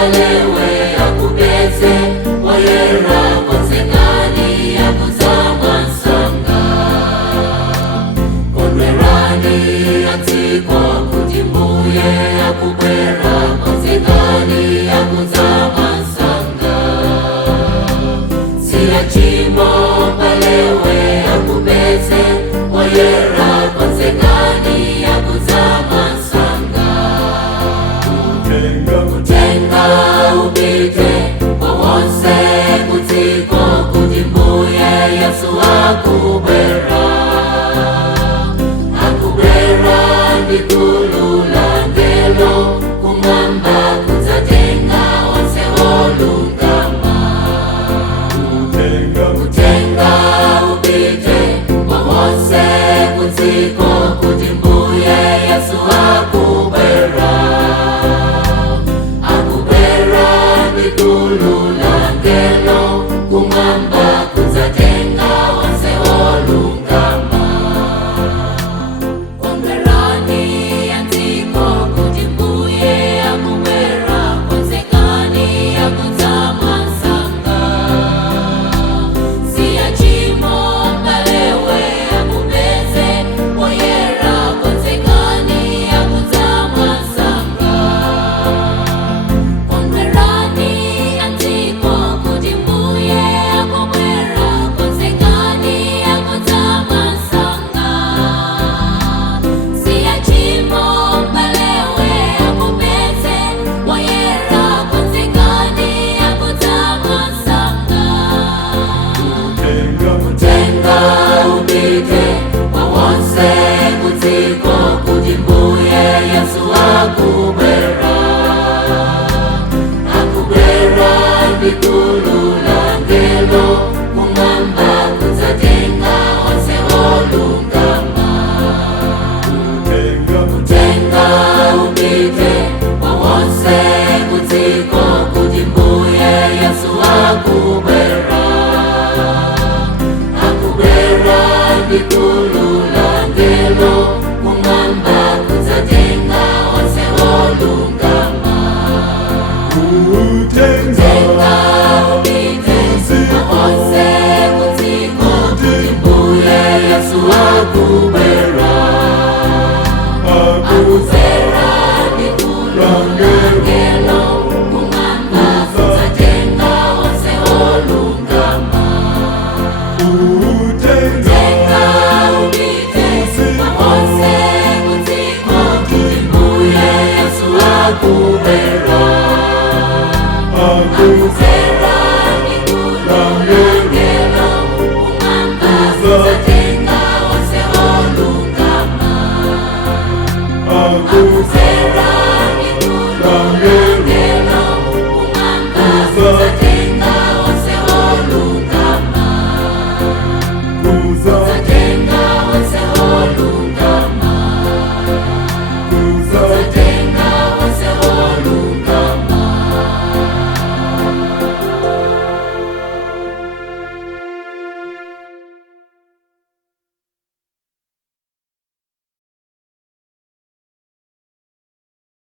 mbalewe akubeze wayera konsekani yakuzama nsanga konwerani atiko kujimbuye akubera konsekani yakuzama nsanga siyachimo mbalewe akubeze wayera konsekani yakuzama nsanga kutenga ubite kwa wonse kutiko kujimbuye Yesu akubera ndikulula ngelo kumamba kutatenga wonse olungama kutenga ubite kwa wonse kutiko kujimbuye Yesu akubera ndikulula ngelo kumamba kutatenga wonse olungama kongerani yatiko kujimbuye akubera konsekani yakuzama nsanga siyachimo mbalewe akubeze wayera konsekani yakuzama nsanga kongerani yatiko kujimbuye akubera konsekani yakuzama nsanga siyachimo mbalewe akubeze wayera konsekani yakuzama nsanga kutenga ubite kwa wonse kutiko kujimbuye Yesu akubera ndikulula ngelo kumamba kutatenga wonse olungama kutenga ubite kwa wonse kutiko kujimbuye Yesu akubera ndikulula ngelo kumamba kutatenga wonse olungama kutenga ubite kwa wonse kutiko kujimbuye Yesu akubera ndikulula ngelo kumamba kutatenga wonse olungama kutenga ubite kwa wonse kutiko kujimbuye Yesu akubera ndikulula ngelo kumamba kutatenga wonse olungama akubera